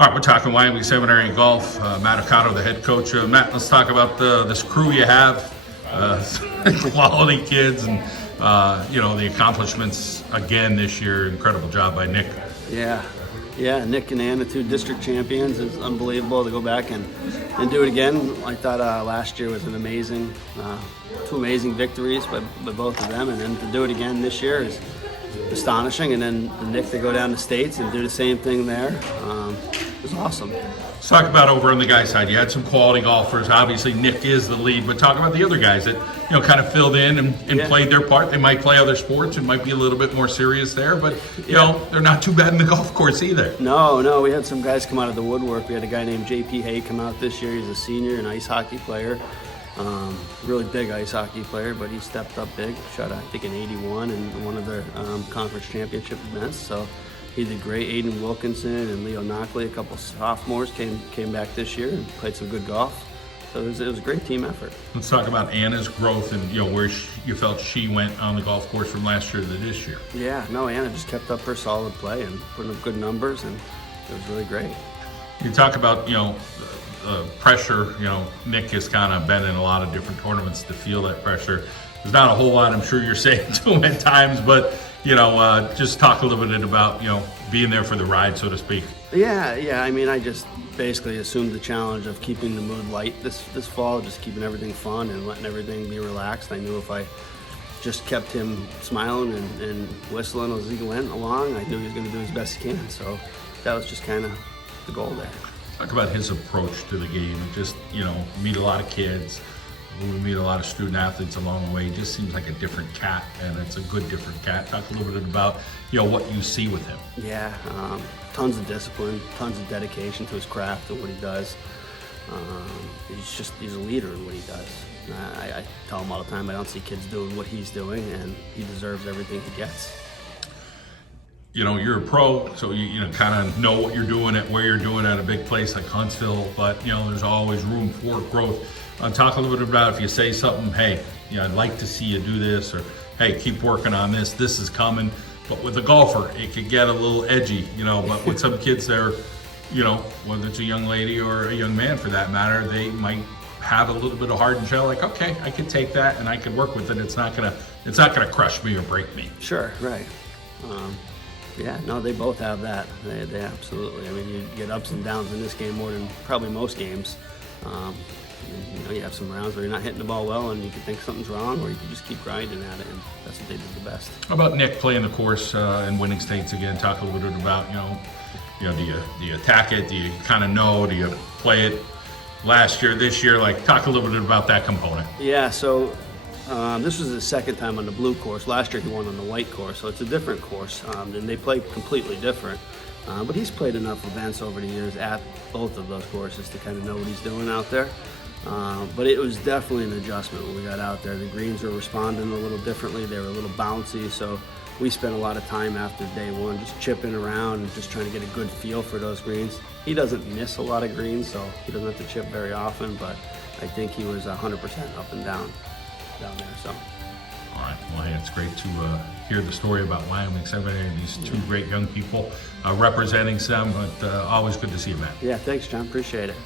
All right, we're talking Wyoming Seminary Golf. Matt Occhiato, the head coach. Matt, let's talk about this crew you have, quality kids, and the accomplishments again this year. Incredible job by Nick. Yeah, Nick and Anna, two district champions. It's unbelievable to go back and do it again. I thought last year was an amazing, two amazing victories by both of them, and then to do it again this year is astonishing. And then Nick to go down to States and do the same thing there. It was awesome. Let's talk about over on the guys' side. You had some quality golfers. Obviously, Nick is the lead, but talk about the other guys that kind of filled in and played their part. They might play other sports and might be a little bit more serious there, but they're not too bad in the golf course either. No, we had some guys come out of the woodwork. We had a guy named JP Hay come out this year. He's a senior, an ice hockey player. Really big ice hockey player, but he stepped up big. Shot, I think, an 81 in one of their conference championship events. So he did great. Aiden Wilkinson and Leo Knockley, a couple sophomores, came back this year and played some good golf. So it was a great team effort. Let's talk about Anna's growth and where you felt she went on the golf course from last year to this year. Yeah, no, Anna just kept up her solid play and putting up good numbers, and it was really great. You talk about pressure. Nick has kind of been in a lot of different tournaments to feel that pressure. There's not a whole lot, I'm sure you're saying to him at times, but just talk a little bit about being there for the ride, so to speak. Yeah. I mean, I just basically assumed the challenge of keeping the mood light this fall, just keeping everything fun and letting everything be relaxed. I knew if I just kept him smiling and whistling as he went along, I knew he was going to do his best he can. So that was just kind of the goal there. Talk about his approach to the game. And just meet a lot of kids. We meet a lot of student athletes along the way. He just seems like a different cat, and it's a good different cat. Talk a little bit about what you see with him. Yeah, tons of discipline, tons of dedication to his craft and what he does. He's a leader in what he does. I tell him all the time I don't see kids doing what he's doing, and he deserves everything he gets. You're a pro, so you kind of know what you're doing at where you're doing at a big place like Huntsville, but there's always room for growth. Talk a little bit about if you say something, hey, I'd like to see you do this, or hey, keep working on this. This is coming. But with a golfer, it could get a little edgy, But with some kids, they're, whether it's a young lady or a young man for that matter, they might have a little bit of hardened shell. Like, okay, I could take that and I could work with it. It's not gonna crush me or break me. Sure, right. Yeah, no, they both have that. They absolutely. I mean, you get ups and downs in this game more than probably most games. You have some rounds where you're not hitting the ball well and you can think something's wrong, or you can just keep grinding at it, and that's what they did the best. How about Nick playing the course and winning states again? Talk a little bit about, do you attack it? Do you kind of know? Do you play it last year, this year? Like, talk a little bit about that component. Yeah, so this was his second time on the blue course. Last year he won on the white course, so it's a different course, and they play completely different. But he's played enough events over the years at both of those courses to kind of know what he's doing out there. But it was definitely an adjustment when we got out there. The greens were responding a little differently. They were a little bouncy, so we spent a lot of time after day one just chipping around and just trying to get a good feel for those greens. He doesn't miss a lot of greens, so he doesn't have to chip very often, but I think he was 100% up and down there. So. All right, well, hey, it's great to hear the story about Wyoming Seminary and these two great young people representing them, but always good to see you, Matt. Yeah, thanks, John. Appreciate it.